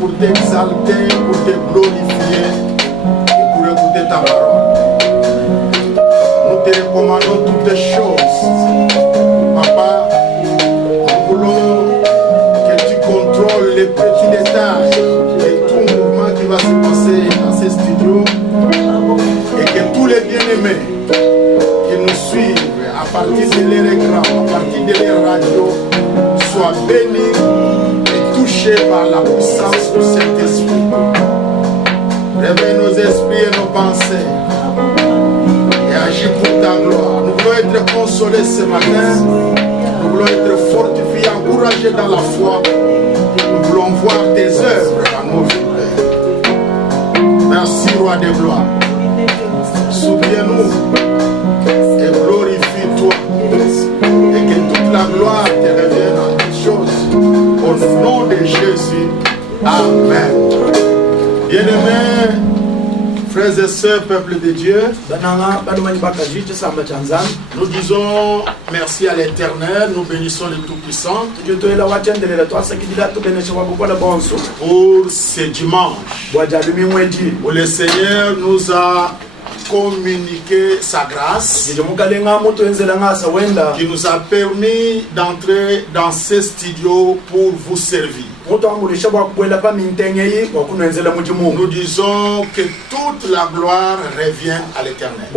pour t'exalter, pour te glorifier et pour écouter ta parole. Nous te recommandons toutes les choses. Papa, nous voulons que tu contrôles les petits détails et tout mouvement qui va se passer dans ces studios et que tous les bien-aimés qui nous suivent à partir de leur écran, à partir de leur radio, soient bénis et touchés par la puissance du Saint-Esprit. Réveille nos esprits et nos pensées et agis pour ta gloire. Nous voulons être consolés ce matin. Nous voulons être fortifiés, encouragés dans la foi. Nous voulons voir tes œuvres dans nos vies. Merci, Roi des gloires. Souviens-nous et glorifie-toi. Et que toute la gloire te revienne en toutes choses. Au nom de Jésus. Amen. Bien-aimés, frères et sœurs, peuple de Dieu, nous disons merci à l'Éternel, nous bénissons le Tout-Puissant pour ce dimanche où le Seigneur nous a communiqué sa grâce qui nous a permis d'entrer dans ce studio pour vous servir. Nous disons que toute la gloire revient à l'Éternel.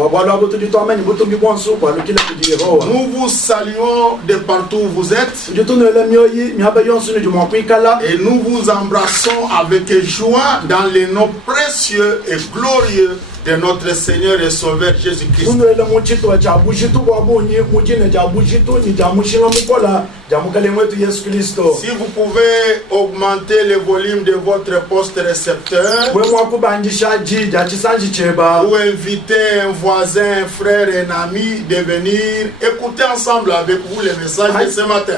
Nous vous saluons de partout où vous êtes et nous vous embrassons avec joie dans le nom précieux et glorieux de notre Seigneur et Sauveur Jésus-Christ. Si vous pouvez augmenter le volume de votre poste récepteur ou inviter un voisin, un frère, un ami de venir écouter ensemble avec vous les messages de ce matin.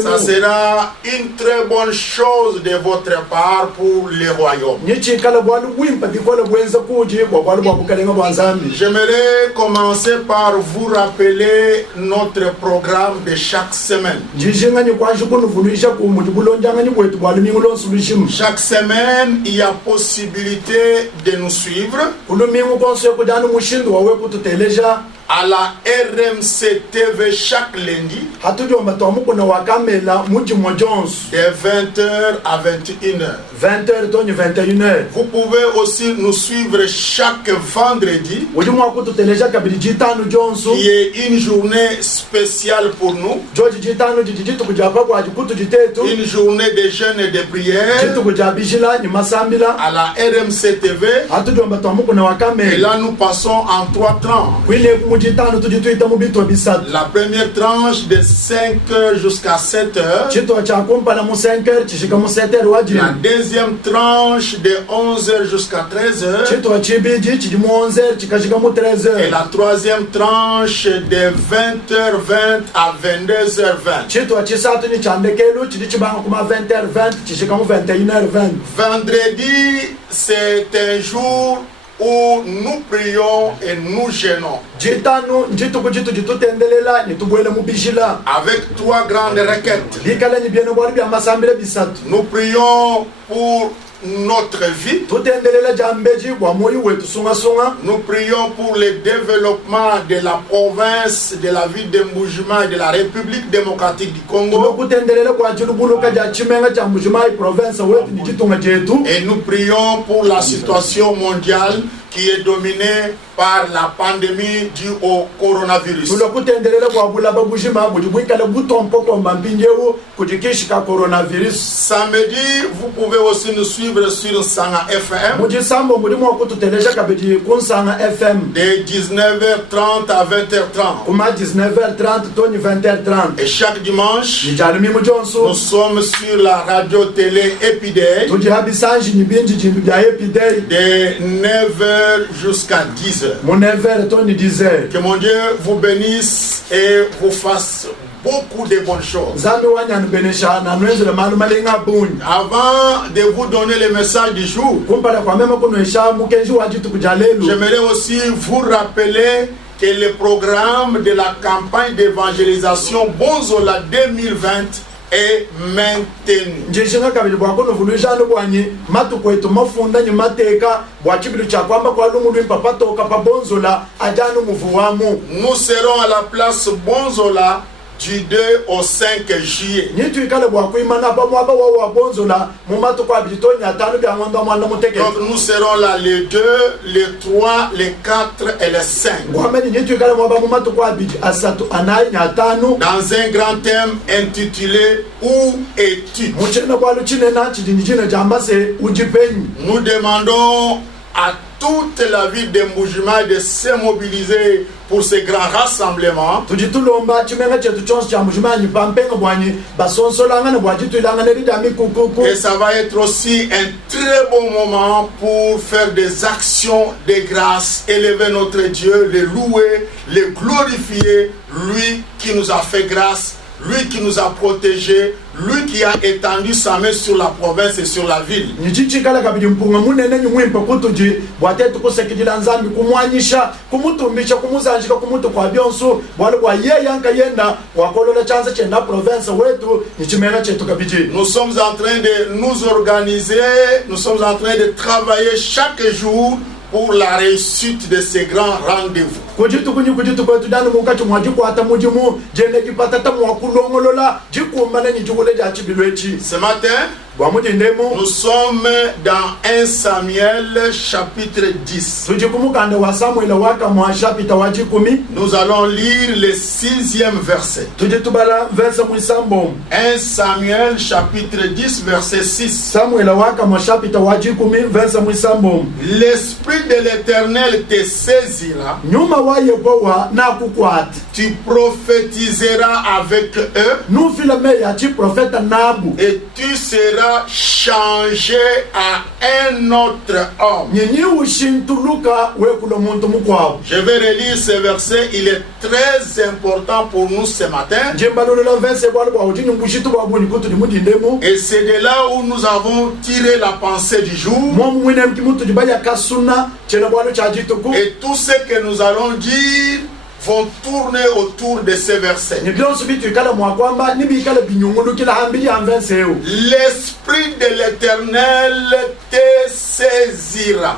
Ça sera une très bonne chose de votre part pour le royaume. J'aimerais commencer par vous rappeler notre programme de chaque semaine. Chaque semaine, il y a possibilité de nous suivre à la RMC TV chaque lundi de 20h à 21h. Vous pouvez aussi nous suivre chaque vendredi qui est une journée spéciale pour nous, une journée de jeûne et de prière à la RMC TV. Et là nous passons en 3 tranches. La première tranche de 5h jusqu'à 7h. La deuxième tranche de 11h jusqu'à 13h. Et la troisième tranche de 20h20 à 22h20. Vendredi, c'est un jour où nous prions et nous gênons. Avec 3 grandes requêtes. Nous prions pour notre vie. Nous prions pour le développement de la province, de la ville de Mboujima et de la République démocratique du Congo. Et nous prions pour la situation mondiale qui est dominée par la pandémie due au coronavirus. Samedi, vous pouvez aussi nous suivre sur Sanga FM de 19h30 à 20h30. Et chaque dimanche, nous sommes sur la radio télé Epidei de 9h jusqu'à 10h. Que mon Dieu vous bénisse et vous fasse beaucoup de bonnes choses. Avant de vous donner le message du jour, j'aimerais aussi vous rappeler que le programme de la campagne d'évangélisation Bonzola 2020 est maintenu. Nous serons à la place Bonzola du 2 au 5 juillet. Donc nous serons là les 2, les 3, les 4 et les 5. Dans un grand thème intitulé Où es-tu? Nous demandons à toute la ville de Mbujima de se mobiliser pour ce grand rassemblement. Et ça va être aussi un très bon moment pour faire des actions de grâce, élever notre Dieu, le louer, le glorifier, lui qui nous a fait grâce, lui qui nous a protégés, lui qui a étendu sa main sur la province et sur la ville. Nous sommes en train de nous organiser, nous sommes en train de travailler chaque jour pour la réussite de ces grands rendez-vous. Ce matin, nous sommes dans 1 Samuel chapitre 10. Nous allons lire le 6e verset. 1 Samuel chapitre 10 verset 6. L'Esprit de l'Éternel te saisira. Tu prophétiseras avec eux. Et tu seras changé à un autre homme. Je vais relire ce verset, il est très important pour nous ce matin. Et c'est de là où nous avons tiré la pensée du jour. Et tout ce que nous allons dire vont tourner autour de ces versets. L'Esprit de l'Éternel te saisira.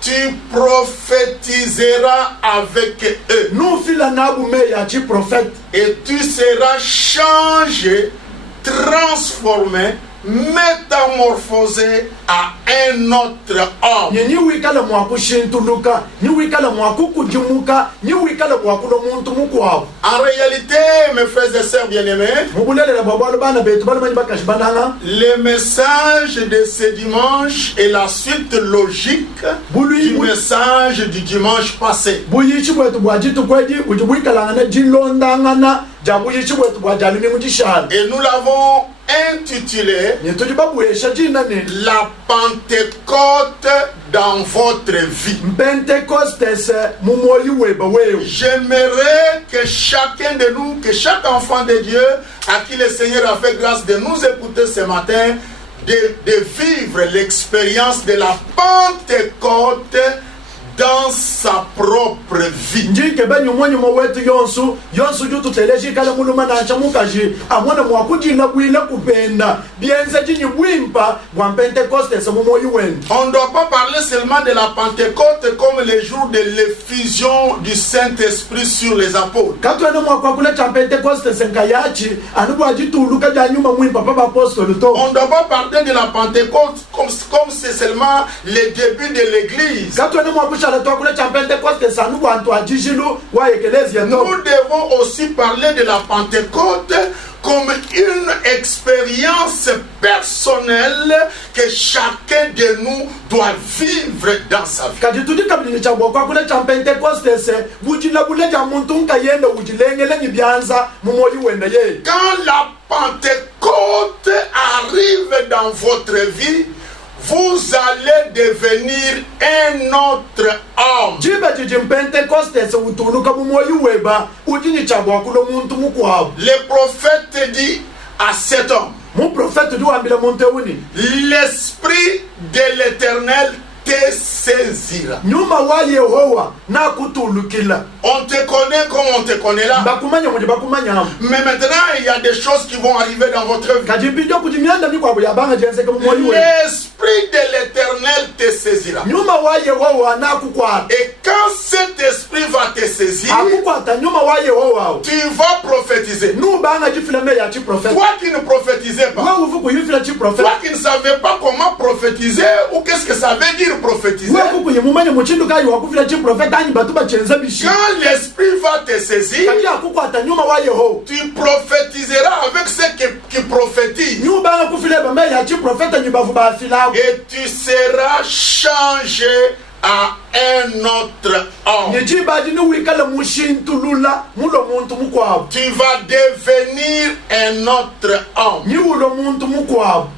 Tu prophétiseras avec eux. Et tu seras changé, transformé, métamorphosé à un autre homme. En réalité, mes frères et sœurs bien-aimés, le message de ce dimanche est la suite logique du message du dimanche passé. Et nous l'avons intitulé La Pentecôte dans votre vie. J'aimerais que chacun de nous, que chaque enfant de Dieu à qui le Seigneur a fait grâce de nous écouter ce matin, de vivre l'expérience de la Pentecôte dans sa propre vie. On ne doit pas parler seulement de la Pentecôte comme le jour de l'effusion du Saint-Esprit sur les apôtres. On ne doit pas parler de la Pentecôte comme c'est seulement le début de l'Église. Nous devons aussi parler de la Pentecôte comme une expérience personnelle que chacun de nous doit vivre dans sa vie. Quand la Pentecôte arrive dans votre vie, vous allez devenir un autre homme. Le prophète dit à cet homme, l'esprit de l'Éternel te saisira. On te connaît comme on te connaît là. Mais maintenant, il y a des choses qui vont arriver dans votre vie. L'esprit de l'Éternel te saisira. Et quand cet esprit va te saisir, tu vas prophétiser. Toi qui ne prophétisais pas, toi qui ne savais pas comment prophétiser ou qu'est-ce que ça veut dire prophétiser, quand l'esprit va te saisir, tu prophétiseras avec ceux qui prophétisent. Et tu seras changé à un autre homme. Tu vas devenir un autre homme.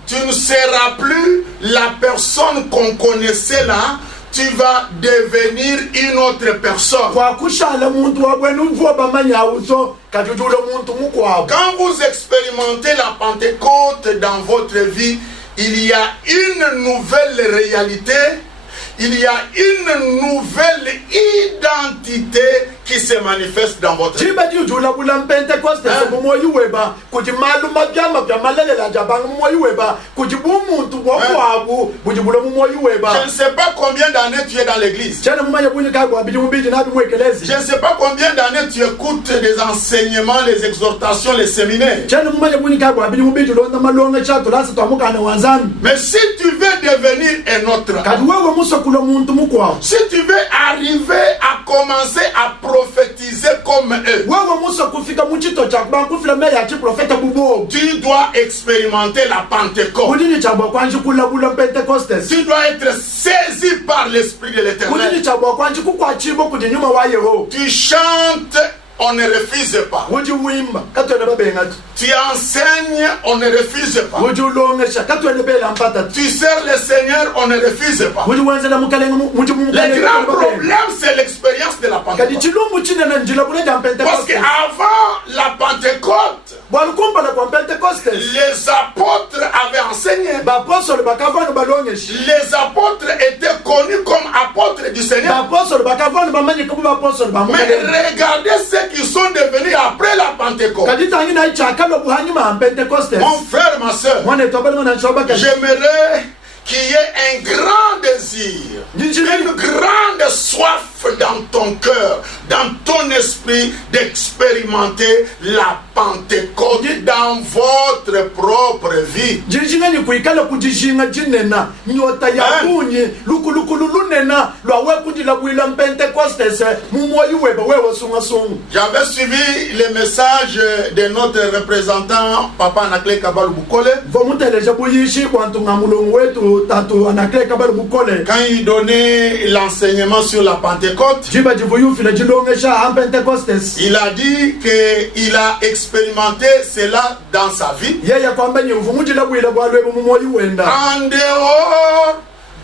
Tu ne seras plus la personne qu'on connaissait là. Tu vas devenir une autre personne. Quand vous expérimentez la Pentecôte dans votre vie, il y a une nouvelle réalité. Il y a une nouvelle identité qui se manifeste dans votre vie. Je ne sais pas combien d'années tu es dans l'église. Je ne sais pas combien d'années tu écoutes les enseignements, les exhortations, les séminaires. Mais si tu veux devenir un autre homme, si tu veux arriver à commencer à prophétiser comme eux, tu dois expérimenter la Pentecôte. Tu dois être saisi par l'Esprit de l'Éternel. Tu chantes, on ne refuse pas. Tu enseignes, on ne refuse pas. Tu sers le Seigneur, on ne refuse pas. Le grand problème, c'est l'expérience de la Pentecôte. Parce qu'avant la Pentecôte, les apôtres avaient enseigné. Les apôtres étaient connus comme apôtres du Seigneur. Mais regardez ceux qui sont devenus après la Pentecôte. Mon frère, ma soeur, j'aimerais qu'il y ait un grand désir, une grande soif dans ton cœur, dans ton esprit, d'expérimenter la Pentecôte dans votre propre vie. J'avais suivi les messages de notre représentant, Papa Anakley Kabal Bukole. Quand il donnait l'enseignement sur la Pentecôte, il a dit qu'il a expérimenté cela dans sa vie. En dehors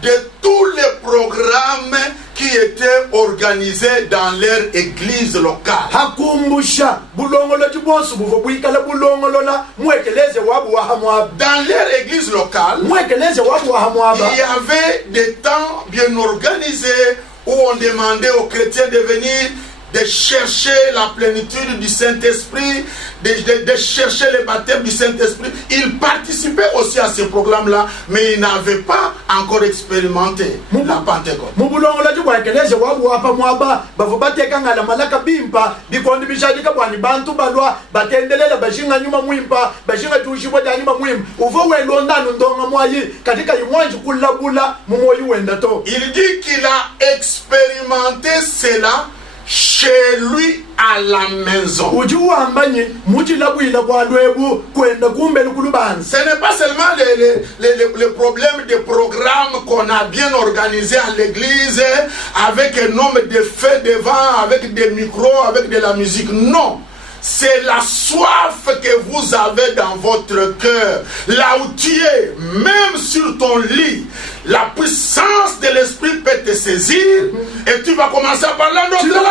de tous les programmes qui étaient organisés dans leur église locale. Dans leur église locale, il y avait des temps bien organisés où on demandait aux chrétiens de venir, de chercher la plénitude du Saint-Esprit, de chercher le baptême du Saint-Esprit. Ils participaient aussi à ce programme-là, mais ils n'avaient pas encore expérimenté la Pentecôte. Il dit qu'il a expérimenté cela chez lui à la maison. Ce n'est pas seulement le problème des programmes qu'on a bien organisés à l'église avec un homme de feu devant, avec des micros, avec de la musique. Non. c'est la soif que vous avez dans votre cœur. Là où tu es, même sur ton lit, la puissance de l'esprit peut te saisir et tu vas commencer à parler en d'autres langues.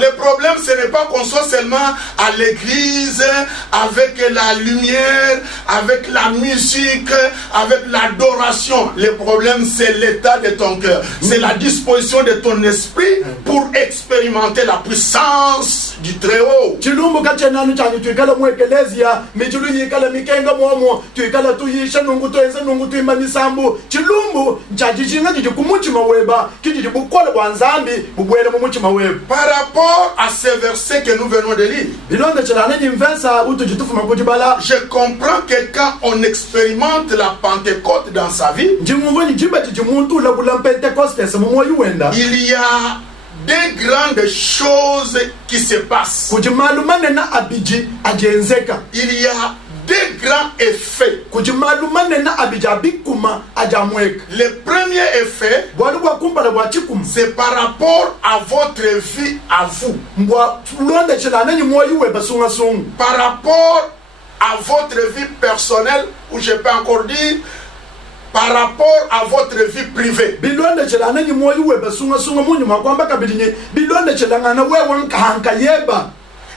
Le problème, ce n'est pas qu'on soit seulement à l'église avec la lumière, avec la musique, avec l'adoration. Le problème, c'est l'état de ton cœur. C'est la disposition de ton esprit pour expérimenter la puissance du Très-Haut. Par rapport à ces versets que nous venons de lire, je comprends que quand on expérimente la Pentecôte dans sa vie, il y a des grandes choses qui se passent. Il y a des grands effets. Le premier effet, c'est par rapport à votre vie à vous. Par rapport à votre vie personnelle, ou je peux encore dire, par rapport à votre vie privée.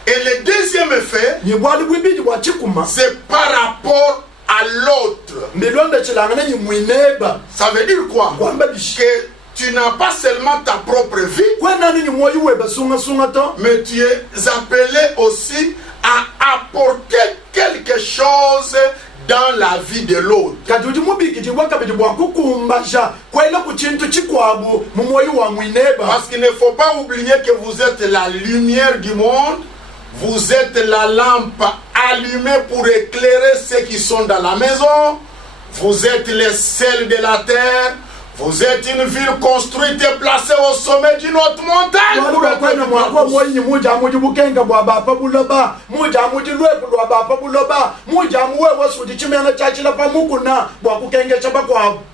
Et le deuxième effet, c'est par rapport à l'autre. Ça veut dire quoi? Que tu n'as pas seulement ta propre vie, mais tu es appelé aussi à apporter quelque chose dans la vie de l'autre. Parce qu'il ne faut pas oublier que vous êtes la lumière du monde. Vous êtes la lampe allumée pour éclairer ceux qui sont dans la maison. Vous êtes les sels de la terre. Vous êtes une ville construite et placée au sommet d'une haute montagne.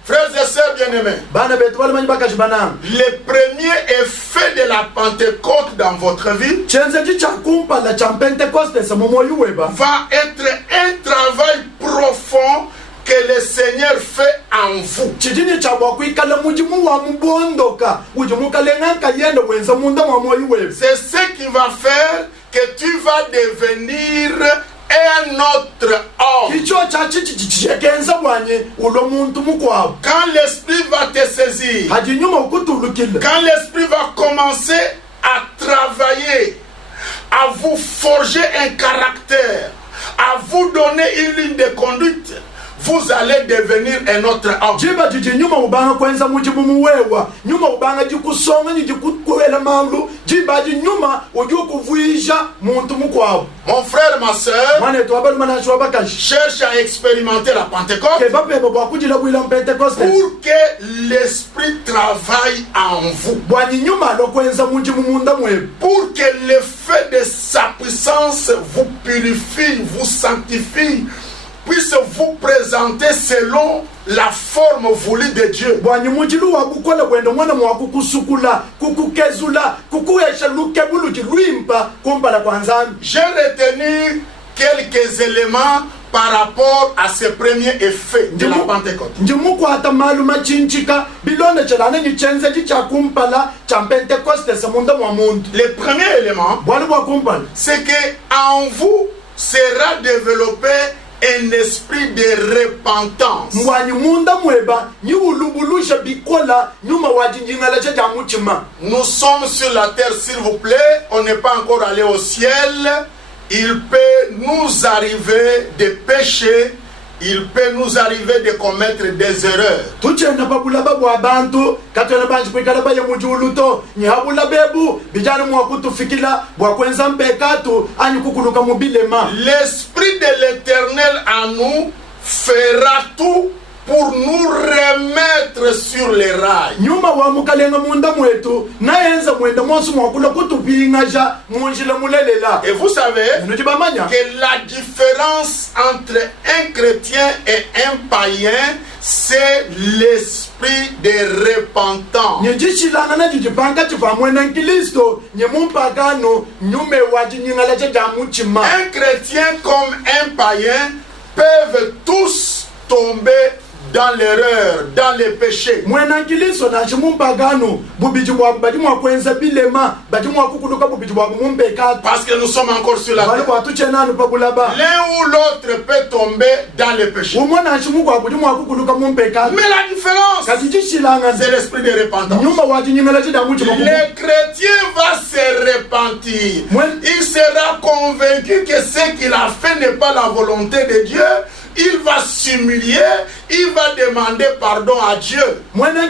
Frères et sœurs bien-aimés, le premier effet de la Pentecôte dans votre vie va être un travail profond que le Seigneur fait en vous. C'est ce qui va faire que tu vas devenir un autre homme. Quand l'esprit va te saisir, quand l'esprit va commencer à travailler, à vous forger un caractère, à vous donner une ligne de conduite, vous allez devenir un autre homme. Mon frère, ma soeur, cherche à expérimenter la Pentecôte pour que l'esprit travaille en vous, pour que l'effet de sa puissance vous purifie, vous sanctifie, puisse vous présenter selon la forme voulue de Dieu. J'ai retenu quelques éléments par rapport à ce premier effet de la Pentecôte. Le premier élément, c'est que en vous sera développé un esprit de repentance. Nous sommes sur la terre, s'il vous plaît. On n'est pas encore allé au ciel. Il peut nous arriver de pécher. Il peut nous arriver de commettre des erreurs. L'Esprit de l'Éternel en nous fera tout pour nous remettre sur les rails. Nyuma wa mukalenga munda mwetu na enza mwenda monsu mwakula kutupingaja munjila mulelela. Et vous savez que la différence entre un chrétien et un païen, c'est l'esprit de repentance. Un chrétien comme un païen peuvent tous tomber dans l'erreur, dans les péchés. Parce que nous sommes encore sur la terre. L'un ou l'autre peut tomber dans les péchés. Mais la différence, c'est l'esprit de repentance. Le chrétien va se repentir. Il sera convaincu que ce qu'il a fait n'est pas la volonté de Dieu. Il va s'humilier, il va demander pardon à Dieu. Mais le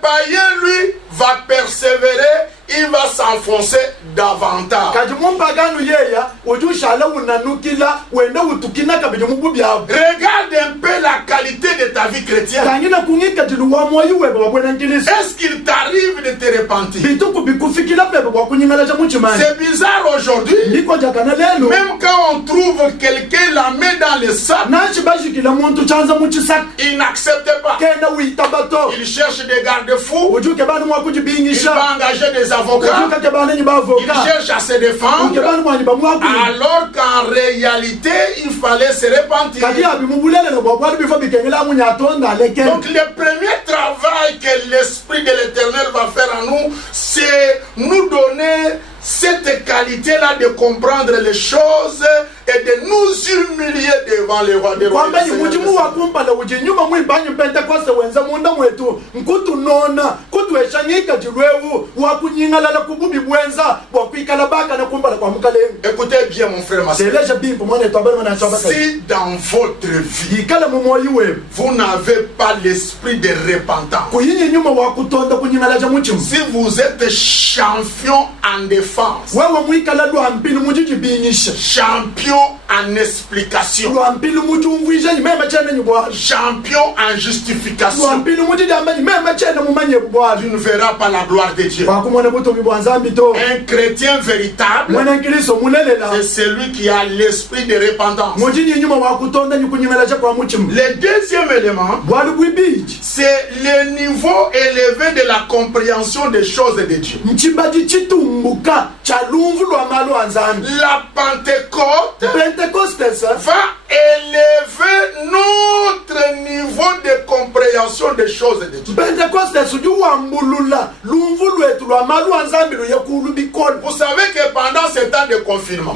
païen, lui, va persévérer, il va s'enfoncer davantage. Regarde un peu la qualité de ta vie chrétienne. Est-ce qu'il t'arrive de te repentir? C'est bizarre aujourd'hui. Même quand on trouve quelqu'un la met dans le sac, il n'accepte pas. Il cherche des garde-fous. Il va engager des avocats. Il cherche à se défendre. Alors qu'en réalité, il fallait se repentir. Donc le premier travail que l'Esprit de l'Éternel va faire en nous, c'est nous donner cette qualité-là de comprendre les choses et de nous humilier devant les rois des rois. Écoutez bien mon frère, ma soeur. Si dans votre vie vous n'avez pas l'esprit de repentance, si vous êtes champion en défense, champion en explication, champion en justification, tu ne verras pas la gloire de Dieu. Un chrétien véritable, c'est celui qui a l'esprit de repentance. Le deuxième élément, c'est le niveau élevé de la compréhension des choses de Dieu. La Pentecôte va élever notre niveau de compréhension des choses de Dieu. Vous savez que pendant ce temps de confinement,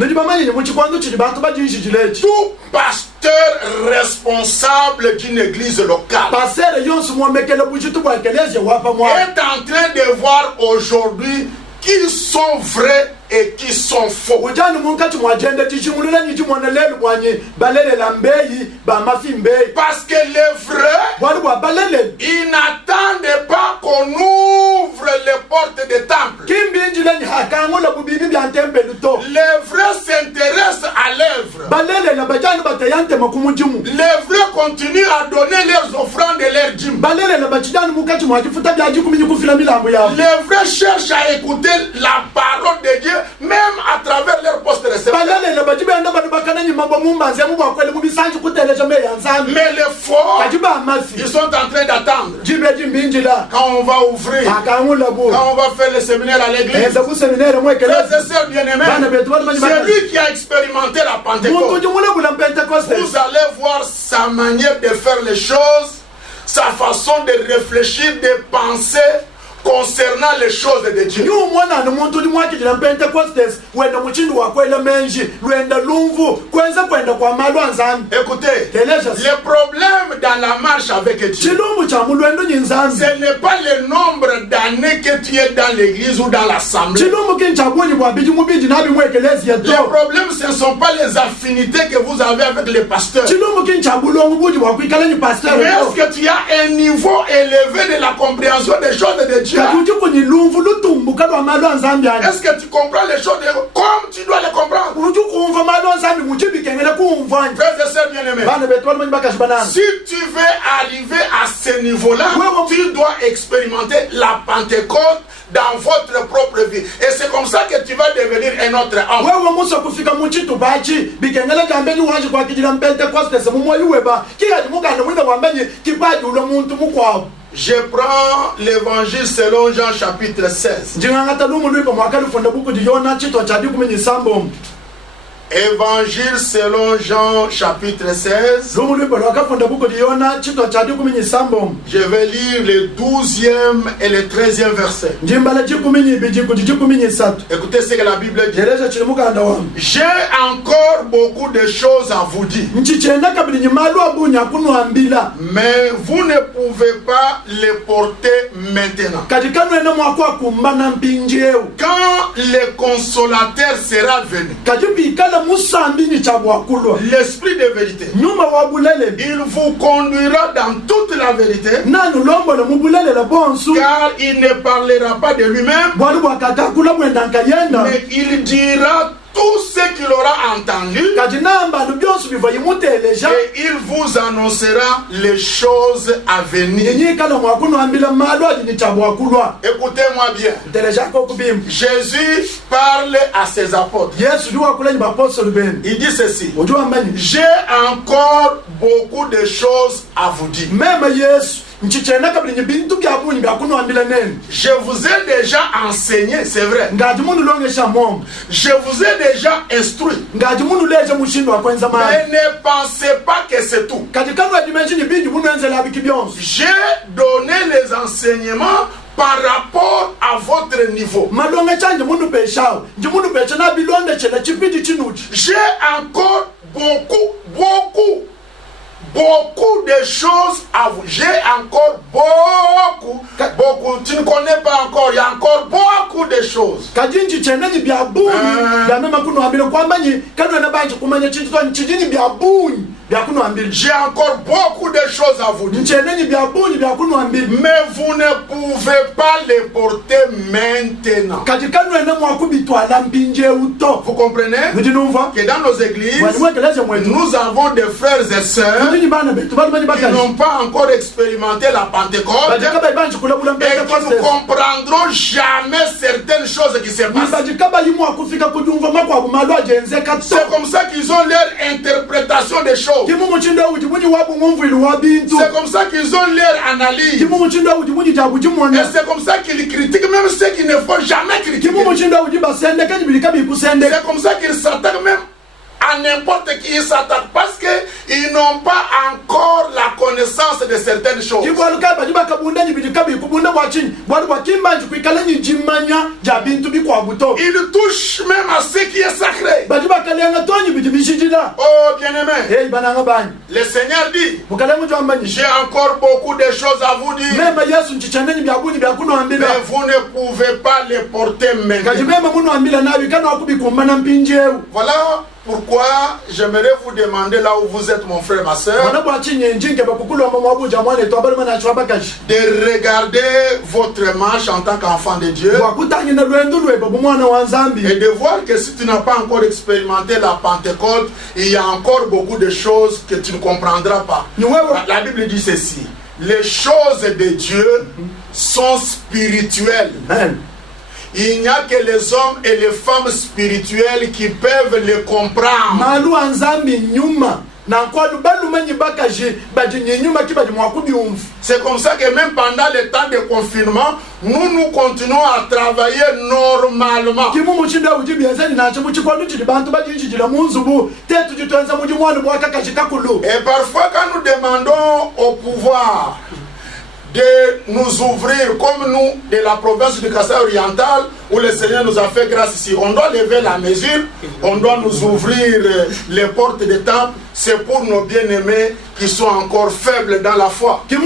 tout pasteur responsable d'une église locale est en train de voir aujourd'hui qui sont vrais et qui sont faux. Parce que les vrais, ils n'attendent pas qu'on ouvre les portes des temples. Les vrais s'intéressent à l'œuvre. Les vrais continuent à donner leurs offrandes et leurs dîmes. Les vrais cherchent à écouter la parole de Dieu même à travers leur poste de réception. Mais les faux, ils sont en train d'attendre. Quand on va ouvrir, quand on va faire le séminaire à l'église, frères et sœurs bien-aimés, c'est lui qui a expérimenté la Pentecôte. Vous allez voir sa manière de faire les choses, sa façon de réfléchir, de penser concernant les choses de Dieu. Écoutez, le problème dans la marche avec Dieu, ce n'est pas le nombre d'années que tu es dans l'église ou dans l'assemblée. Le problème, ce ne sont pas les affinités que vous avez avec les pasteurs. Mais est-ce que tu as un niveau élevé de la compréhension des choses de Dieu? Dieu. Est-ce que tu comprends les choses comme tu dois les comprendre? Frères et sœurs bien-aimés, si tu veux arriver à ce niveau-là, tu dois expérimenter la Pentecôte dans votre propre vie. Et c'est comme ça que tu vas devenir un autre homme. Je prends l'évangile selon Jean chapitre 16. Évangile selon Jean chapitre 16. Je vais lire le 12e et le 13e verset. Écoutez ce que la Bible dit. J'ai encore beaucoup de choses à vous dire, mais vous ne pouvez pas les porter maintenant. Quand le consolateur sera venu, l'esprit de vérité, il vous conduira dans toute la vérité, car il ne parlera pas de lui-même, mais il dira tout ce qu'il aura entendu, et il vous annoncera les choses à venir. Écoutez-moi bien. Jésus parle à ses apôtres. Il dit ceci: j'ai encore beaucoup de choses à vous dire. Je vous ai déjà enseigné, c'est vrai. Je vous ai déjà instruit. Mais ne pensez pas que c'est tout. J'ai donné les enseignements par rapport à votre niveau. J'ai encore beaucoup de choses à vous. J'ai encore beaucoup. Tu ne connais pas encore. Il y a encore beaucoup de choses. J'ai encore beaucoup de choses à vous dire, mais vous ne pouvez pas les porter maintenant. Vous comprenez que dans nos églises, nous avons des frères et sœurs qui n'ont pas encore expérimenté la Pentecôte et qui ne comprendront jamais certaines choses qui se passent. C'est comme ça qu'ils ont leur interprétation des choses. C'est comme ça qu'ils ont leur analyse. Et c'est comme ça qu'ils critiquent même ceux qui ne faut jamais critiquer. C'est comme ça qu'ils s'attaquent même à n'importe qui. Ils s'attaquent parce qu'ils n'ont pas encore la connaissance de certaines choses. Ils touchent même à ce qui est sacré. Oh bien-aimé, le Seigneur dit: j'ai encore beaucoup de choses à vous dire, mais vous ne pouvez pas les porter maintenant. Voilà pourquoi j'aimerais vous demander, là où vous êtes, mon frère, ma soeur, de regarder votre marche en tant qu'enfant de Dieu et de voir que si tu n'as pas encore expérimenté la Pentecôte, il y a encore beaucoup de choses que tu ne comprendras pas. La Bible dit ceci: les choses de Dieu sont spirituelles. Il n'y a que les hommes et les femmes spirituelles qui peuvent les comprendre. C'est comme ça que même pendant le temps de confinement, nous continuons à travailler normalement. Et parfois quand nous demandons au pouvoir de nous ouvrir, comme nous de la province du Kasaï oriental, où le Seigneur nous a fait grâce ici. On doit lever la mesure, on doit nous ouvrir les portes des temples. C'est pour nos bien-aimés qui sont encore faibles dans la foi. Est-ce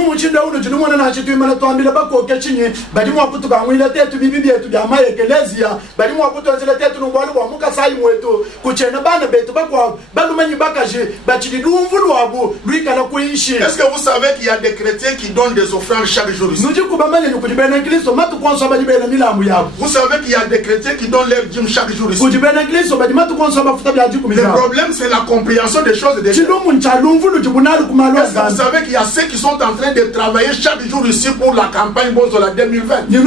que vous savez qu'il y a des chrétiens qui donnent des offrandes chaque jour ici? Vous savez qu'il y a des chrétiens qui donnent leur dîme chaque jour ici. Le problème, c'est la compréhension des choses. Est-ce que vous savez qu'il y a ceux qui sont en train de travailler chaque jour ici pour la campagne Bonzola 2020? Est-ce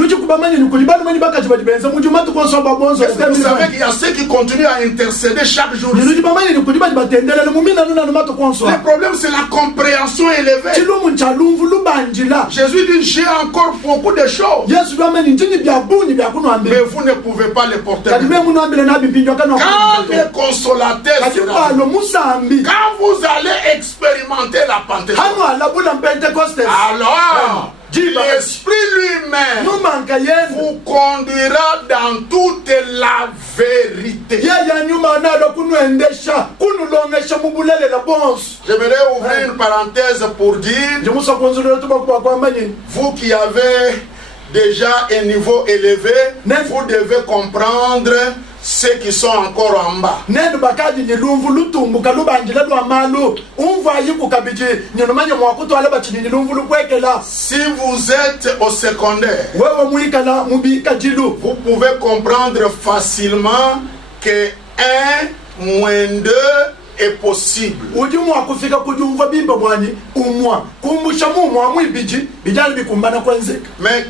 que vous savez qu'il y a ceux qui continuent à intercéder chaque jour ici? Le problème, c'est la compréhension élevée. Jésus dit, j'ai encore beaucoup de choses, mais vous ne pouvez pas les porter. Quand le consolateur sera, quand vous allez expérimenter la Pentecôte, alors l'Esprit lui-même vous conduira dans toute la vérité. J'aimerais ouvrir une parenthèse pour dire, vous qui avez déjà un niveau élevé, vous devez comprendre ceux qui sont encore en bas. Si vous êtes au secondaire, vous pouvez comprendre facilement que 1 moins 2 est possible. Mais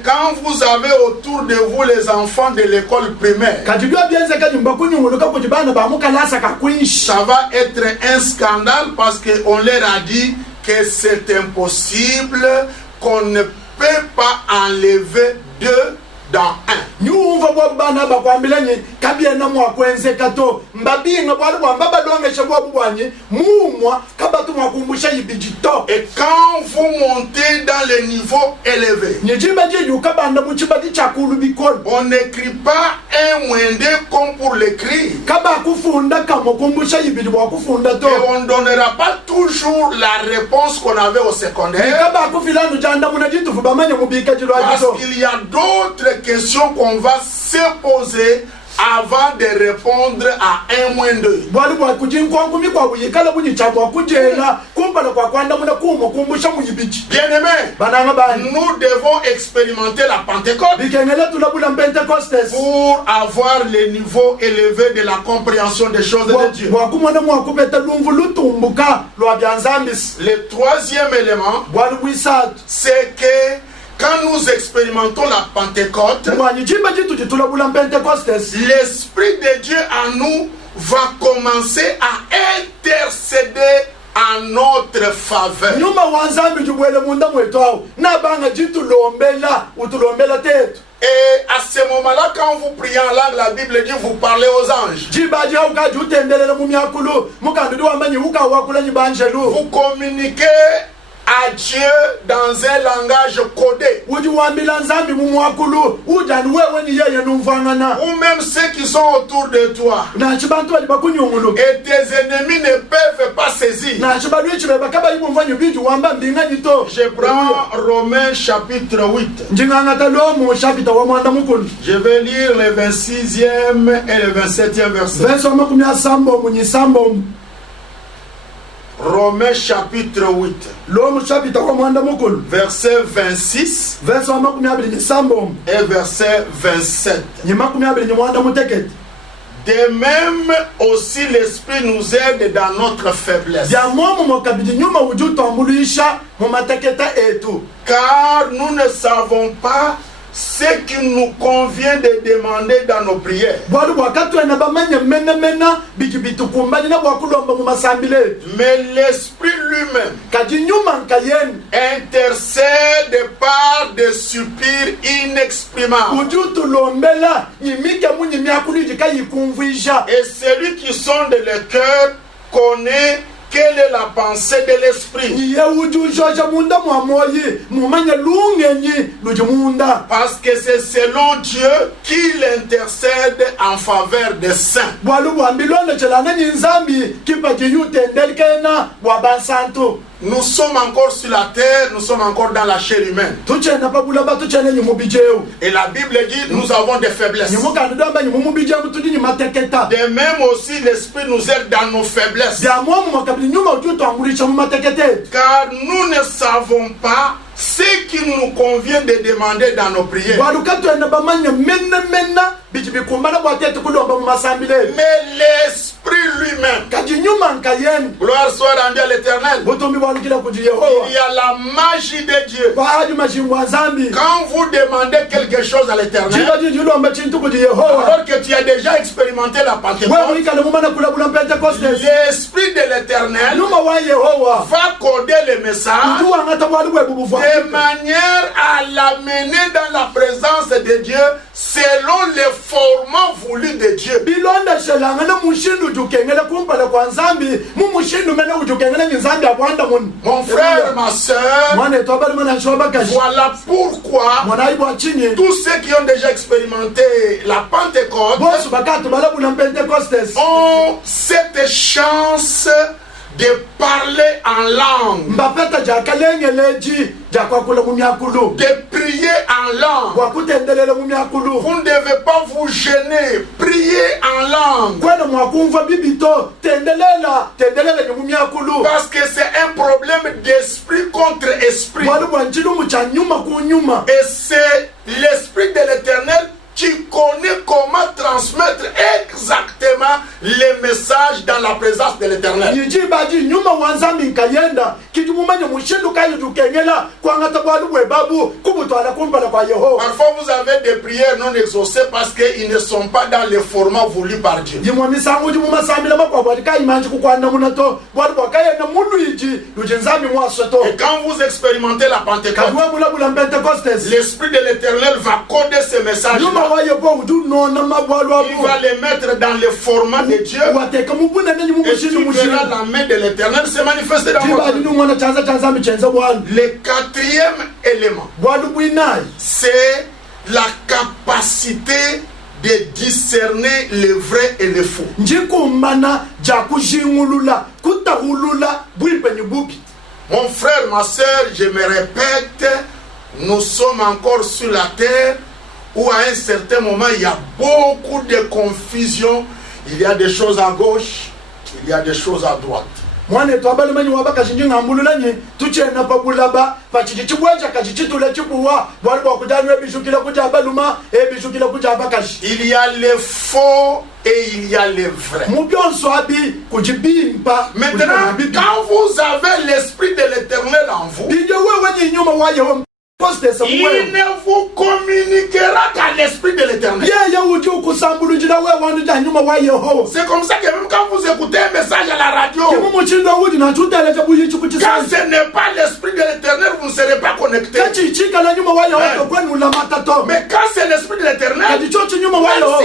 quand vous avez autour de vous les enfants de l'école primaire, ça va être un scandale parce qu'on leur a dit que c'est impossible, qu'on ne peut pas enlever 2 dans 1. Et quand vous montez dans les niveaux élevés, on n'écrit pas 1 moins 2 comme pour l'écrire. Et on ne donnera pas toujours la réponse qu'on avait au secondaire, parce qu'il y a d'autres questions qu'on va se poser avant de répondre à 1 moins 2. Bien-aimés, nous devons expérimenter la Pentecôte pour avoir les niveaux élevés de la compréhension des choses de Dieu. Le troisième élément, c'est que quand nous expérimentons la Pentecôte, l'Esprit de Dieu en nous va commencer à intercéder en notre faveur. Et à ce moment-là, quand vous priez en langue, la Bible dit vous parlez aux anges. Vous communiquez à Dieu dans un langage codé. Ou même ceux qui sont autour de toi. Et tes ennemis ne peuvent pas saisir. Je prends Romains chapitre 8. Je vais lire le 26e et le 27e verset. Romains chapitre 8, verset 26 et verset 27. De même aussi l'Esprit nous aide dans notre faiblesse. Car nous ne savons pas ce qui nous convient de demander dans nos prières. Mais l'Esprit lui-même intercède par des soupirs inexprimables. Et celui qui sonde le cœur connaît quelle est la pensée de l'esprit. Parce que c'est selon Dieu qu'il intercède en faveur des saints. Nous sommes encore sur la terre, nous sommes encore dans la chair humaine. Et la Bible dit, nous avons des faiblesses. De même aussi, l'Esprit nous aide dans nos faiblesses. Car nous ne savons pas ce qui nous convient de demander dans nos prières. Mais l'Esprit lui-même, gloire soit rendue à l'Éternel, il y a la magie de Dieu. Quand vous demandez quelque chose à l'Éternel, alors que tu as déjà expérimenté la Pentecôte, l'Esprit de l'Éternel va coder le message de manière à l'amener dans la présence de Dieu selon les formats voulus de Dieu. Mon frère, ma soeur, voilà pourquoi tous ceux qui ont déjà expérimenté la Pentecôte ont cette chance de parler en langue, de prier en langue. Vous ne devez pas vous gêner, priez en langue. Parce que c'est un problème d'esprit contre esprit. Et c'est l'Esprit de l'Éternel qui connaît comment transmettre exactement les messages dans la présence de l'Éternel. Parfois vous avez des prières non exaucées parce qu'ils ne sont pas dans les formats voulus par Dieu. Et quand vous expérimentez la Pentecôte, l'Esprit de l'Éternel va coder ces messages. Il va les mettre dans le format de Dieu. Et tu verras la main de l'Éternel se manifester dans votre vie. Le quatrième élément, c'est la capacité de discerner le vrai et le faux. Mon frère, ma soeur, je me répète, nous sommes encore sur la terre où à un certain moment il y a beaucoup de confusion. Il y a des choses à gauche, il y a des choses à droite. Il y a les faux et il y a les vrais. Maintenant, quand vous avez l'Esprit de l'Éternel en vous, il ne vous communiquera qu'à l'Esprit de l'Éternel. C'est comme ça que même quand vous écoutez un message à la radio, quand ce n'est pas l'Esprit de l'Éternel, vous ne serez pas connecté. Mais quand c'est l'Esprit de l'Éternel, même si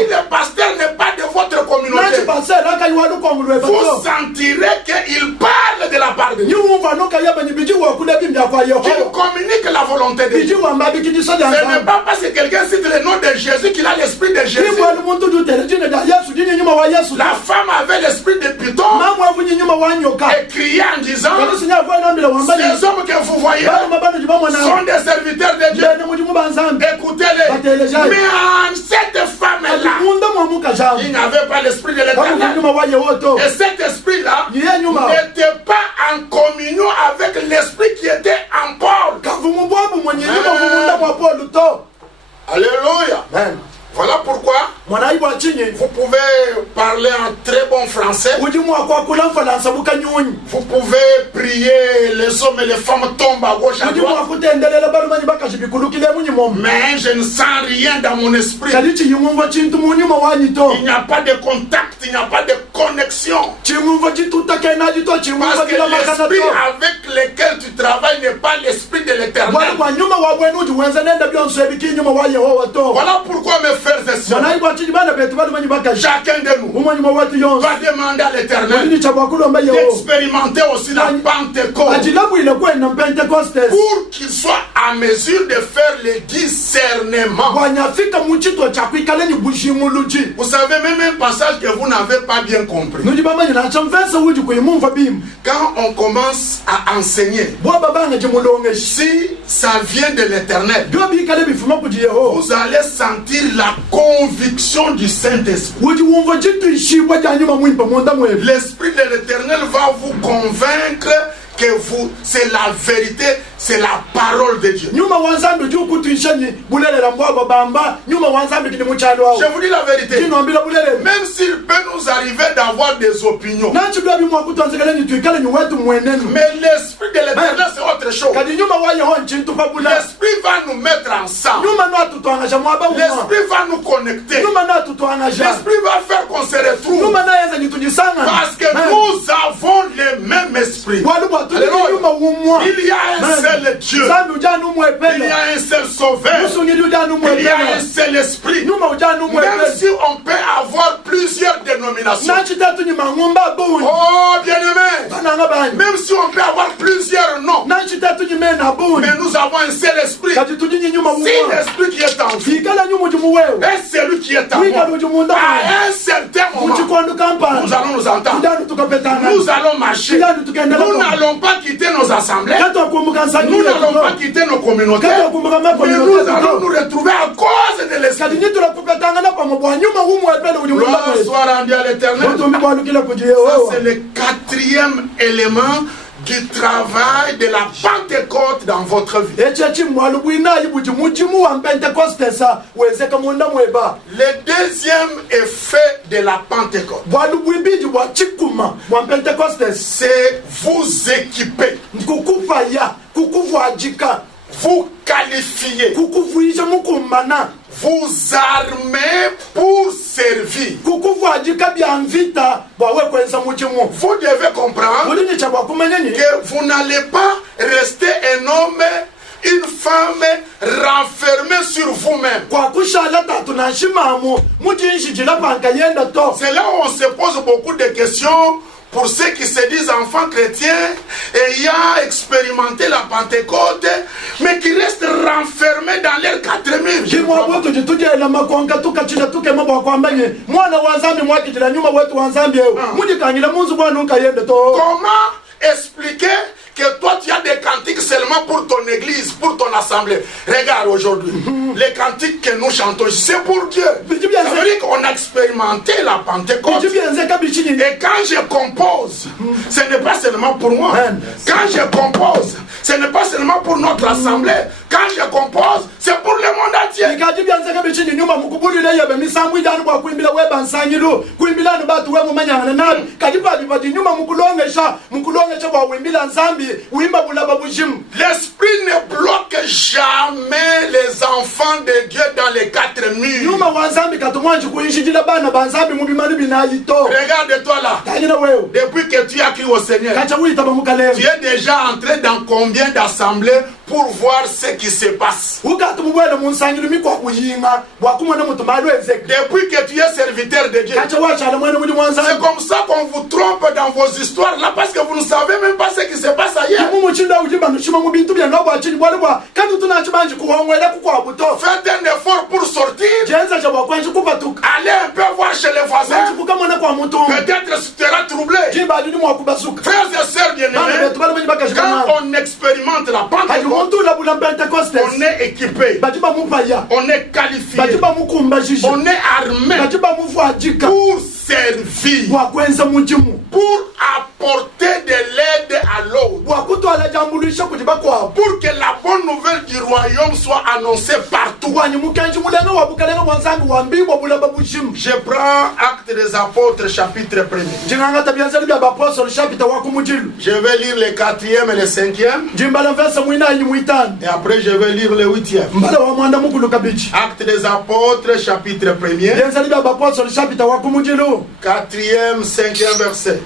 le pasteur n'est pas de votre communauté, vous sentirez qu'il parle de la part de Dieu, qu'il communique la volonté. Ce n'est pas parce que quelqu'un cite le nom de Jésus qu'il a l'esprit de Jésus. La femme avait l'esprit de Python et criait en disant, ces hommes que vous voyez sont des serviteurs de Dieu. Écoutez-les. Mais en cette femme-là, il n'avait pas l'esprit de l'Éternel. Et cet esprit-là n'était pas en communion avec l'esprit qui était en Paul. Alléluia. Voilà pourquoi vous pouvez parler en très bon français. Vous pouvez prier, les hommes et les femmes tombent à gauche à droite. Mais je ne sens rien dans mon esprit. Il n'y a pas de contact, il n'y a pas de connexion. Parce que l'esprit avec lequel tu travailles n'est pas l'esprit de l'Éternel. Voilà pourquoi, mes frères et sœurs, chacun de nous va demander à l'Éternel d'expérimenter aussi la Pentecôte pour qu'il soit à mesure de faire le discernement. Vous savez, même un passage que vous n'avez pas bien compris. Quand on commence à enseigner, si ça vient de l'Éternel, vous allez sentir la conviction du Saint-Esprit. L'Esprit de l'Éternel va vous convaincre que c'est la vérité, c'est la parole de Dieu. Je vous dis la vérité. Même s'il peut nous arriver d'avoir des opinions, mais l'Esprit de l'Éternel c'est autre chose. L'Esprit va nous mettre ensemble. L'Esprit va nous connecter. L'Esprit va faire qu'on se retrouve. Parce que nous avons le même esprit. Il y a un seul Dieu. Il y a un seul Sauveur. Il y a un seul esprit. Même si on peut avoir plusieurs dénominations. Oh bien-aimé, même si on peut avoir plusieurs noms, mais nous avons un seul esprit. Si l'esprit qui est en vous et celui qui est en moi, à un certain moment, nous allons nous entendre. Nous allons marcher. Nous n'allons pas quitter nos assemblées. Nous n'allons pas quitter nos communautés. Mais nous allons nous retrouver à cause de l'esprit. Gloire soit rendue à l'Éternel. Ça c'est le quatrième élément du travail de la Pentecôte dans votre vie. Le deuxième effet de la Pentecôte, c'est vous équiper, vous qualifier, vous armer pour servir. Vous devez comprendre que vous n'allez pas rester un homme, une femme renfermée sur vous-même. C'est là où on se pose beaucoup de questions. Pour ceux qui se disent enfants chrétiens, ayant expérimenté la Pentecôte, mais qui restent renfermés dans leurs 4 murs. Comment expliquer que toi tu as des cantiques seulement pour ton église, pour ton assemblée? Regarde aujourd'hui, les cantiques que nous chantons, c'est pour Dieu. Ça veut dire qu'on a expérimenté la Pentecôte. Et quand je compose, ce n'est pas seulement pour moi. Quand je compose, ce n'est pas seulement pour notre assemblée. Quand je compose, c'est pour le monde entier. L'esprit ne bloque jamais les enfants de Dieu dans les 4 murs. Regarde-toi là. Depuis que tu as crié au Seigneur, tu es déjà entré dans combien d'assemblées pour voir ce qui se passe? Depuis que tu es serviteur de Dieu, c'est comme ça qu'on vous trompe dans vos histoires là, parce que vous ne savez même pas ce qui se passe ailleurs. Faites un effort pour sortir. Allez un peu voir chez les voisins. Peut-être tu seras troublé. Frères et sœurs bien-aimés, quand on expérimente la Pentecôte, on est équipé, on est qualifié, on est armé pour servir, pour apporter de l'aide à l'autre, pour que la bonne nouvelle du royaume soit annoncée partout. Je prends Actes des Apôtres chapitre 1er. Je vais lire le 4e et le 5e. Et après je vais lire le 8e. Actes des Apôtres chapitre 1er. 4e, 5e verset.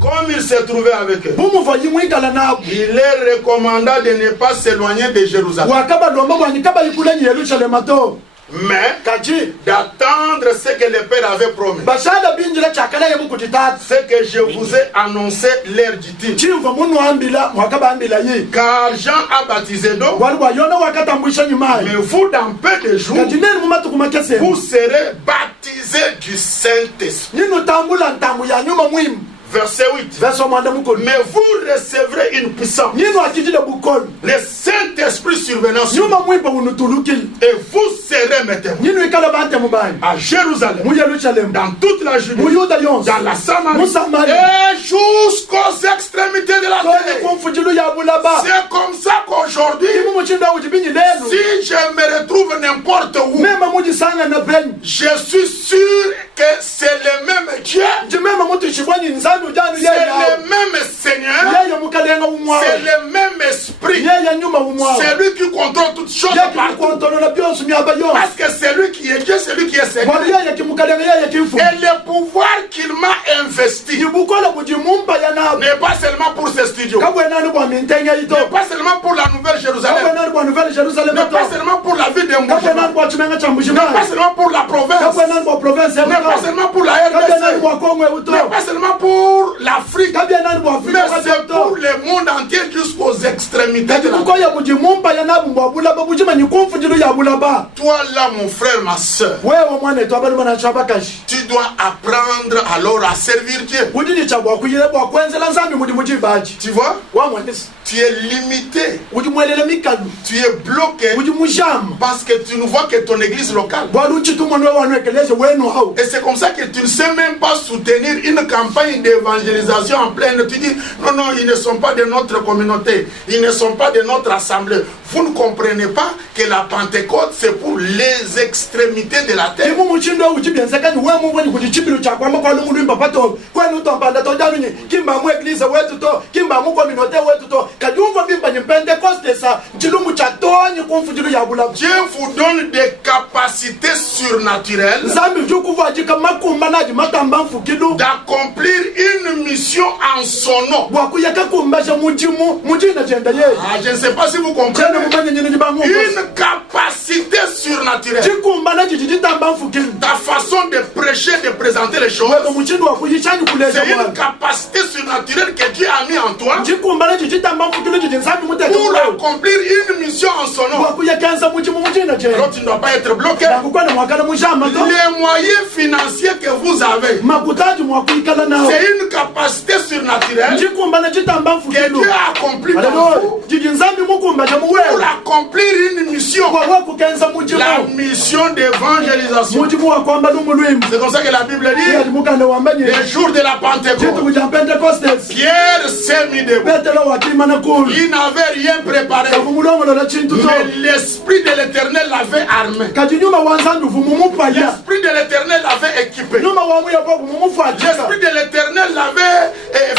Comme il s'est trouvé avec eux, bumuva yimwikala nabo il est recommandé de ne pas s'éloigner de Jérusalem, wakaba lomba bwanyi kaba yikulenyi Yerusalemu to mais kaji d'attendre ce que le Père avait promis. bashada binjira chakala yebu kutitata Ce que je vous ai annoncé l'heure du chimva munu ambila mwakaba ambila yi car Jean a baptisé d'eau, wali wayona wakatambwisha nyumayi mais vous dans peu de jours, kati neni mumatuku makese vous serez baptisés du Saint-Esprit. ninu tambula ntambu ya nyuma mwimu Verset 8. verso mwanda mukolo Mais vous recevrez une puissance, ninu akijile bukolo le Saint-Esprit survenant sur nyuma mwimba unutulukile vous, et vous serez mes témoins ninu ikala bante mubanyi à Jérusalem, mu Yerusalemu dans toute la Judée, mu Yuda yonse dans la Samarie mu Samaria et jusqu'aux extrémités de la tone terre. kumfujilu ya bulaba C'est comme ça qu'aujourd'hui, imu muchinda ujibinyi lenu si je me retrouve n'importe où, mema mujisanga na penyi je suis sûr que c'est le même Dieu, jimema mutu shibwanyi nzandu ujanu c'est yeye le même Seigneur, yeye mukalenga umwawe c'est le même Esprit, yeye nyuma umwawe c'est lui qui contrôle toutes choses yeye partout. kimukontrola byose myaba yose Parce que c'est lui qui est Dieu, c'est lui qui est Seigneur. wali yeye kimukalenga yeye kimfu Et le pouvoir qu'il m'a investi ibukola bujimumpa yanabo n'est pas seulement pour ce studio, kabwenani bwa mintenge yito n'est pas seulement pour la Nouvelle Jérusalem, kabwenani bwa Nouvelle Jerusalem n'est pas to seulement pour la ville de kabwenani Mouchima, bwa chimenga cha n'est mbushima pas seulement pour la province, kabwenani bwa province n'est pas yato seulement pour la kabwenani RDC, bwa Kongo uto n'est pas seulement pour l'Afrique, kabwenani bwa mais Afrika c'est to pour le monde entier jusqu'aux extrémités de la terre. kukoya bujimumpa yanabu bwa bulaba bujimanyi kumfujilu ya bulaba Toi là, mon frère, ma soeur, wewe mwana etu abali bana chabakashi tu dois apprendre alors à servir Dieu. ujini cha bwa kuyile bwa kwenzela nzambi mudi mujibaji Tu vois, wa mwandisi tu es limité, ujimwelele mikalu tu es bloqué ujimujama parce que tu ne vois que ton église locale. bwa luchitumwa nwe wanu ekeleze wenu hau Et c'est comme ça que tu ne sais même pas soutenir une campagne d'évangélisation en pleine. Tu dis, non, non, ils ne sont pas de notre communauté, ils ne sont pas de notre assemblée. Vous ne comprenez pas que la Pentecôte, c'est pour les extrémités de la terre. kimu muchindo uchibyenzekani we mubweni kuti chipilo chakwama kwa lungu mpapa to kwenu to mpanda to janunyi kimba mu eglise wetu to kimba mu communauté wetu to kajumva bimba ni Pentecoste sa chilumu cha tonyi kumfujilu ya bulaba Dieu vous donne des capacités surnaturelles nzambi jukuva jika makumba naji matamba mfukilu d'accomplir une mission en son nom. bwa kuyaka kumbasha mujimu mujina jenda ye Ah, je ne sais pas si vous chene comprenez. mumanye nyini jibangu Une capacité surnaturelle. chikumba naji jitamba mfukilu Ta façon de prêcher, de présenter les choses. wewe muchindo wa kuyichanyi kuleza C'est une mwana capacité surnaturelle que Dieu a mis en toi chikumba naji jitamba mfukilu jiti nzambi mutete pour kulo accomplir une mission en son nom. bwa kuyakanza mujimu mujina jenda Alors tu ne dois pas être bloqué. nakukwana mwakala mujama to Les moyens financiers que vous avez, makutaji mwakuikala nao c'est une capacité surnaturelle chikumba na chitamba que mfukilu Dieu a accompli dans Haleluya vous jiji nzambi mukumba ja pour muwewe accomplir une mission. kwa kukenza mujimu La mission d'évangélisation. mujimu wa kwamba lumu lwimu C'est comme ça que la Bible dit, yali mukanda wambanye les jours de la chitu Pentecôte, kuja Pentecostes Pierre s'est mis debout. petelo wakima na kulu Il n'avait rien préparé, kavumulongolola chintu to mais l'Esprit de l'Éternel l'avait armé. kati nyuma wanzambi vumumupaya L'Esprit de l'Éternel l'avait équipé. nyuma wamuya kwa vumumufuatika L'Esprit de l'Éternel l'avait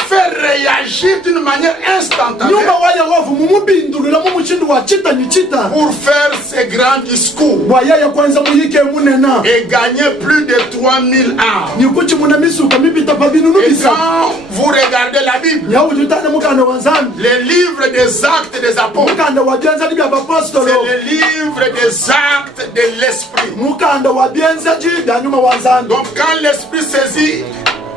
fait réagir d'une manière instantanée nyuma waya wavu mumubindulula mumuchindu wa chita ni chita pour faire ces grands discours wayaya kwanza muyike munena et gagner plus de 3000 âmes. ni kuchi muna misuka mipita pa binunu Et bisa quand vous regardez la Bible, yawujutane mukanda wanzambi les livres des actes des apôtres, mukanda wa byenzaji bya bapostolo c'est le livre des actes de l'Esprit. mukanda wa byenzaji bya nyuma wanzambi Donc quand l'Esprit saisit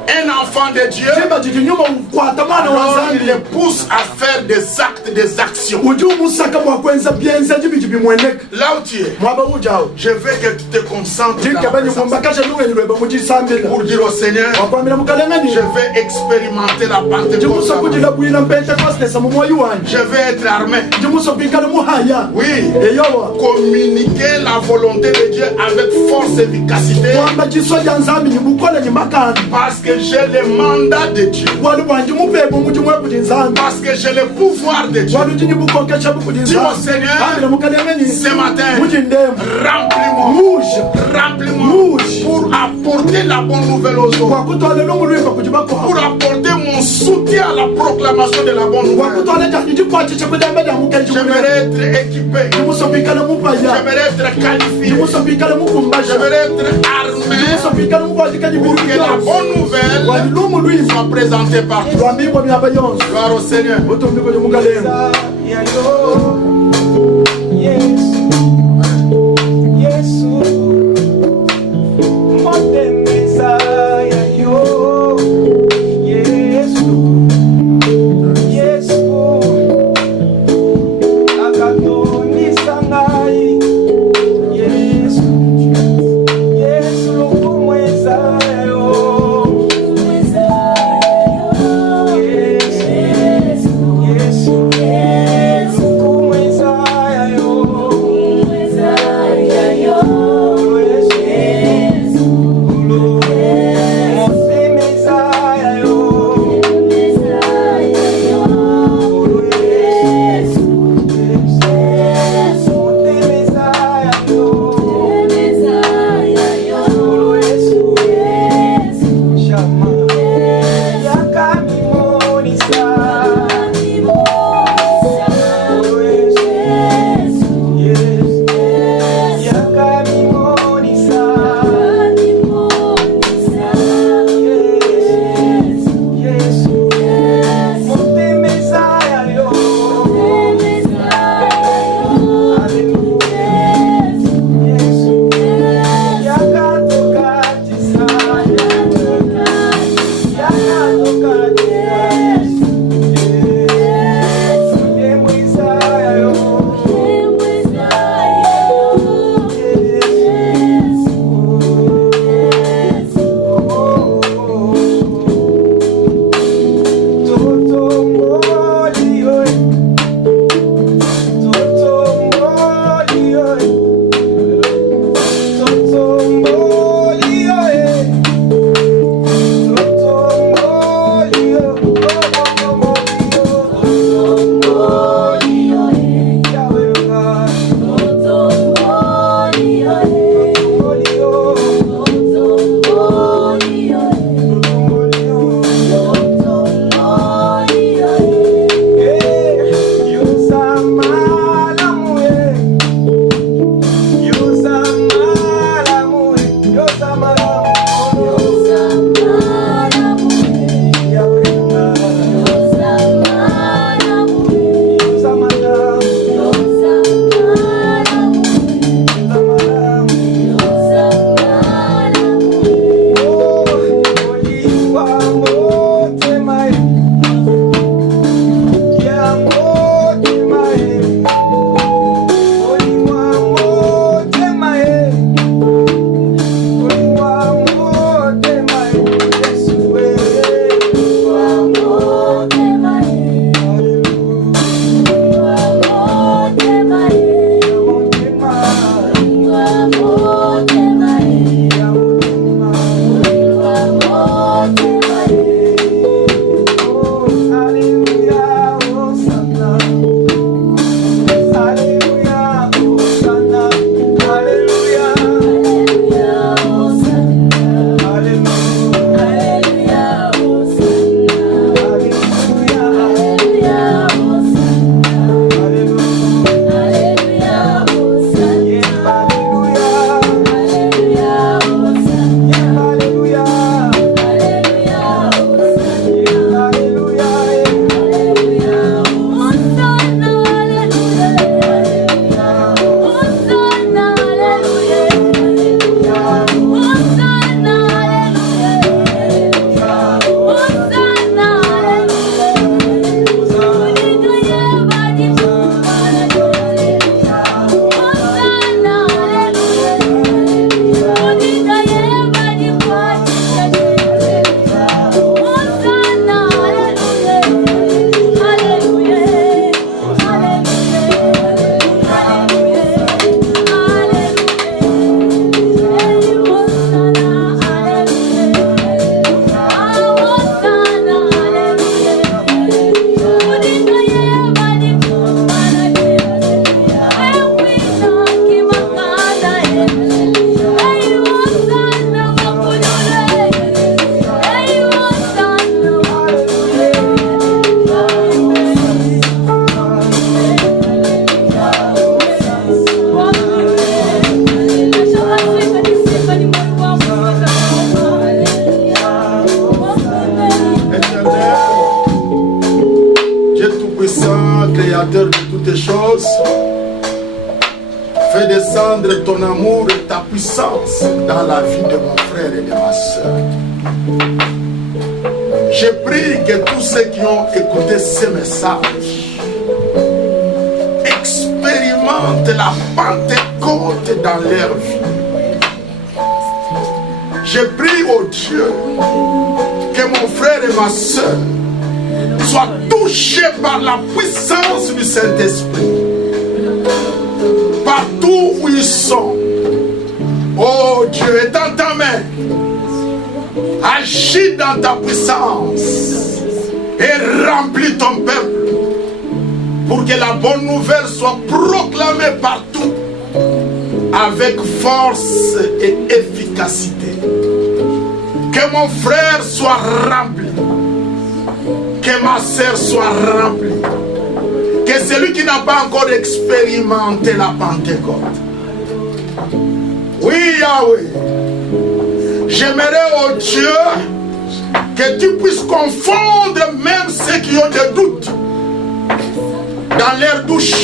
un enfant de Dieu, chimba jiji nyuma ukwata mwana alors wanzambi il le pousse à faire des actes, des actions. uji umusaka mwakwenza byenzaji biji bimweneka Là où tu es, mwaba ujawo je veux que tu te concentres dans la jikabanyi présence. kumbakasha luwenyi lweba mujisambila Pour dire au Seigneur, wakwamira je mukalengani vais expérimenter la Pentecôte. jimuso kujila bwina Pentecostes mu moyo wanje Je vais être armé. jimuso kwikala muhaya Oui. eyowa Communiquer la volonté de Dieu avec force et efficacité. kwamba jiswa lya nzambi nyimukole nyimakanda Parce que j'ai le mandat de Dieu. wali bwanji mupebo muji mwekudi nzambi Parce que j'ai le pouvoir de Dieu. wali jini bukokesha bukudi Dis au nzambi Seigneur, ambila mukalengani ce matin, muji ndemu remplis-moi. musha Remplis-moi pour apporter la bonne nouvelle aux autres. wakutwale lungu lwimba kujibako Pour apporter mon soutien à la proclamation de la bonne nouvelle. wakutwale janji jikwachiche kudambeda mukenji J'aimerais être équipé. jimuso kwikala mupaya J'aimerais être qualifié. jimuso kwikala mukumbasha J'aimerais être armé jimuso kwikala mukwajikani pour que la biruyo bonne nouvelle wali lumu lwimba soit présenté partout. Gloire au Seigneur. Yes. descendre ton amour et ta puissance dans la vie de mon frère et de ma soeur. Je prie que tous ceux qui ont écouté ce message expérimentent la Pentecôte dans leur vie. Je prie au Dieu que mon frère et ma soeur soient touchés par la puissance du Saint-Esprit. Partout où ils sont, oh Dieu, étends ta main, agis dans ta puissance et remplis ton peuple pour que la bonne nouvelle soit proclamée partout avec force et efficacité. Que mon frère soit rempli, que ma sœur soit remplie, que celui qui n'a pas encore expérimenté la Pentecôte. Oui, Yahweh, j'aimerais, oh Dieu, que tu puisses confondre même ceux qui ont des doutes dans leur douche,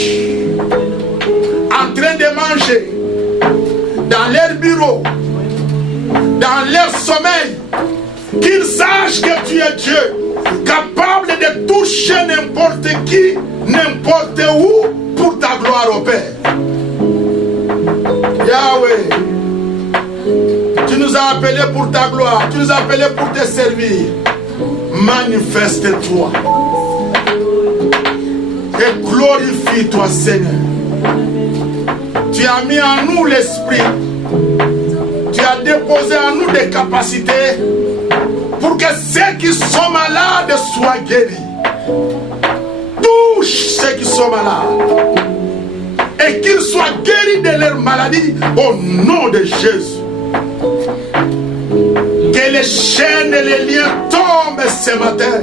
en train de manger, dans leur bureau, dans leur sommeil, qu'ils sachent que tu es Dieu, capable de toucher n'importe qui, n'importe où, pour ta gloire au Père. Yahweh, tu nous as appelés pour ta gloire, tu nous as appelés pour te servir. Manifeste-toi et glorifie-toi, Seigneur. Tu as mis en nous l'esprit, tu as déposé en nous des capacités pour que ceux qui sont malades soient guéris. Touche ceux qui sont malades et qu'ils soient guéris de leur maladie au nom de Jésus. Que les chaînes et les liens tombent ce matin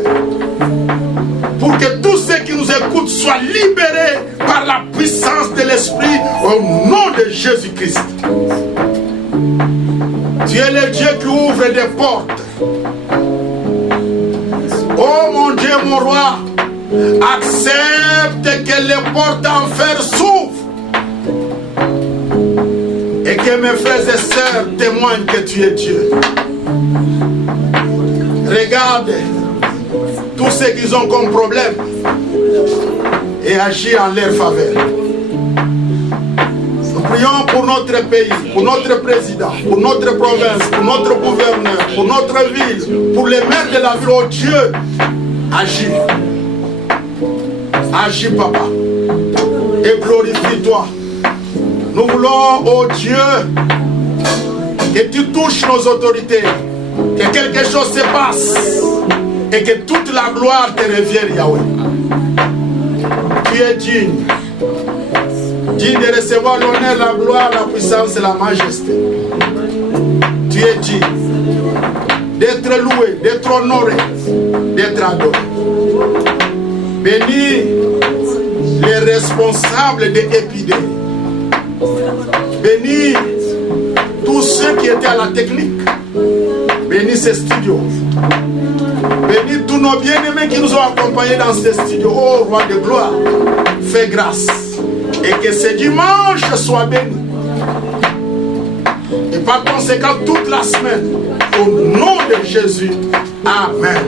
pour que tous ceux qui nous écoutent soient libérés par la puissance de l'Esprit au nom de Jésus-Christ. Tu es le Dieu qui ouvre des portes. Oh mon Dieu, mon roi, accepte que les portes d'enfer s'ouvrent et que mes frères et sœurs témoignent que tu es Dieu. Regarde tous ceux qu'ils ont comme problème et agis en leur faveur. Nous prions pour notre pays, pour notre président, pour notre province, pour notre gouverneur, pour notre ville, pour les maires de la ville. Oh Dieu, agis. Agis, Papa. Et glorifie-toi. Nous voulons, oh Dieu, que tu touches nos autorités, que quelque chose se passe et que toute la gloire te revienne, Yahweh. Tu es digne. Digne de recevoir l'honneur, la gloire, la puissance et la majesté. Tu es digne d'être loué, d'être honoré, d'être adoré. Bénis les responsables de l'épidémie. Bénis tous ceux qui étaient à la technique. Bénis ces studios. Bénis tous nos bien-aimés qui nous ont accompagnés dans ces studios. Oh roi de gloire, fais grâce. Et que ce dimanche soit béni. Et par conséquent toute la semaine. Au nom de Jésus. Amen.